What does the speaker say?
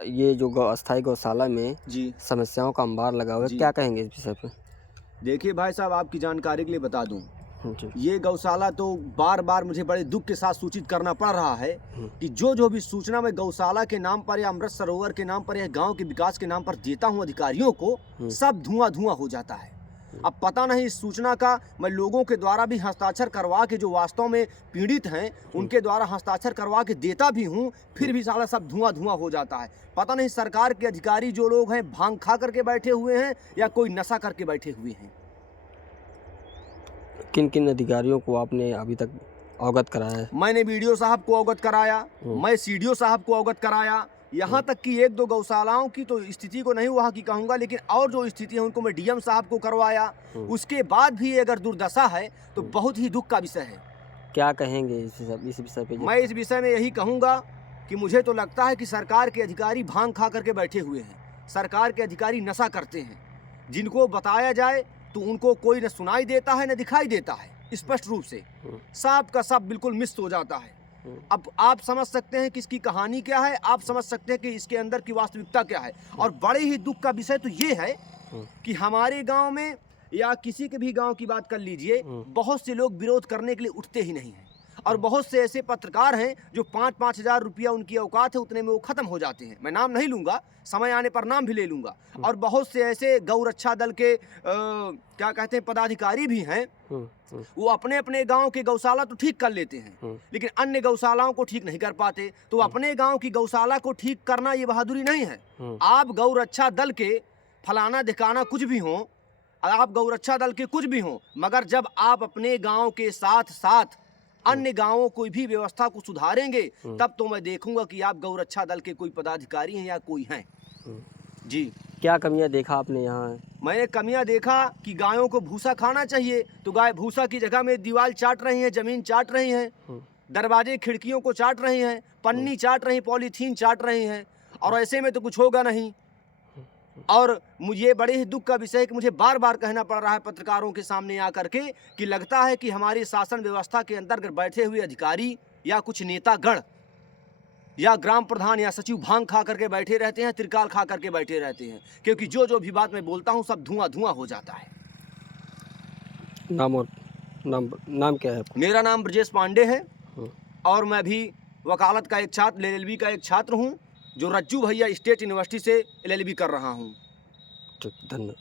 ये जो अस्थायी गौशाला में जी। समस्याओं का अंबार लगा हुआ है, जी। क्या कहेंगे इस विषय पे? देखिए भाई साहब, आपकी जानकारी के लिए बता दूँ, जी। ये गौशाला तो बार-बार मुझे बड़े दुःख के साथ सूचित करना पड़ रहा है हुँ। कि जो भी सूचना मैं गौशाला के नाम पर या अमृत सरोवर के नाम पर या गाँव के विकास के नाम पर देता हूँ अधिकारियों को, हुँ। सब धुआँ-धुआँ हो जाता है। हुँ। अब पता नहीं इस सूचना का मैं लोगों के द्वारा भी हस्ताक्षर करवा के, जो वास्तव में पीड़ित हैं, उनके द्वारा हस्ताक्षर करवा के देता भी हूँ, फिर भी साला सब धुआँ-धुआँ हो जाता है। पता नहीं सरकार के अधिकारी जो लोग हैं, भांग खा करके बैठे हुए हैं या कोई नशा करके बैठे हुए हैं। किन-किन अधिकारियों को आपने अभी तक अवगत कराया है? मैंने बीडीओ साहब को अवगत कराया, हुँ। मैं सीडीओ साहब को अवगत कराया, यहाँ तक कि 1-2 गौशालाओं की तो स्थिति को नहीं वहाँ की कहूँगा, लेकिन और जो स्थिति है उनको मैं डीएम साहब को करवाया। उसके बाद भी अगर दुर्दशा है तो बहुत ही दुःख का विषय है। क्या कहेंगे इस विषय पे? मैं इस विषय में यही कहूँगा कि मुझे तो लगता है कि सरकार के अधिकारी भांग खा करके बैठे हुए हैं। सरकार के अधिकारी नशा करते हैं। जिनको बताया जाए तो उनको कोई न सुनाई देता है न दिखाई देता है, स्पष्ट रूप से। साफ का साफ बिल्कुल मिस हो जाता है। अब आप समझ सकते हैं कि इसकी कहानी क्या है, आप समझ सकते हैं कि इसके अंदर की वास्तविकता क्या है। और बड़े ही दुःख का विषय तो ये है कि हमारे गाँव में या किसी के भी गाँव की बात कर लीजिए, बहुत से लोग विरोध करने के लिए उठते ही नहीं हैं। और बहुत से ऐसे पत्रकार हैं जो 5-5 हज़ार रुपया उनकी औकात है, उतने में वो खत्म हो जाते हैं। मैं नाम नहीं लूँगा, समय आने पर नाम भी ले लूँगा। और बहुत से ऐसे गौरक्षा दल के क्या कहते हैं पदाधिकारी भी हैं, वो अपने-अपने गाँव के गौशाला तो ठीक कर लेते हैं, लेकिन अन्य गौशालाओं को ठीक नहीं कर पाते। तो अपने गाँव की गौशाला को ठीक करना ये बहादुरी नहीं है। आप गौरक्षा दल के फलाना-ढिकाना कुछ भी हों, आप गौरक्षा दल के कुछ भी हों, मगर जब आप अपने गाँव के साथ-साथ अन्य गाँवों कोई भी व्यवस्था को सुधारेंगे, तब तो मैं देखूंगा कि आप गौरक्षा दल के कोई पदाधिकारी हैं या कोई हैं। जी। क्या कमियां देखा आपने यहाँ? मैंने कमियां देखा कि गायों को भूसा खाना चाहिए, तो गाय भूसा की जगह में दीवार चाट रही हैं, जमीन चाट रही हैं, दरवाजे खिड़कियों को चाट रही हैं, पन्नी चाट रही, पॉलीथीन चाट रही हैं, और ऐसे में तो कुछ होगा नहीं। और मुझे बड़े ही दुख का विषय है कि मुझे बार-बार कहना पड़ रहा है पत्रकारों के सामने आकर के कि लगता है कि हमारी शासन व्यवस्था के अंदर बैठे हुए अधिकारी या कुछ नेतागण या ग्राम प्रधान या सचिव भांग खा करके बैठे रहते हैं, त्रिकाल खा करके बैठे रहते हैं, क्योंकि जो भी बात मैं बोलता हूँ सब धुआं-धुआं हो जाता है। नाम क्या है आपका? मेरा नाम ब्रजेश पांडे है और मैं भी वकालत का एक छात्र, एलएलबी का एक छात्र हूँ, जो रज्जू भैया स्टेट यूनिवर्सिटी से एलएलबी कर रहा हूँ। ठीक, धन्यवाद।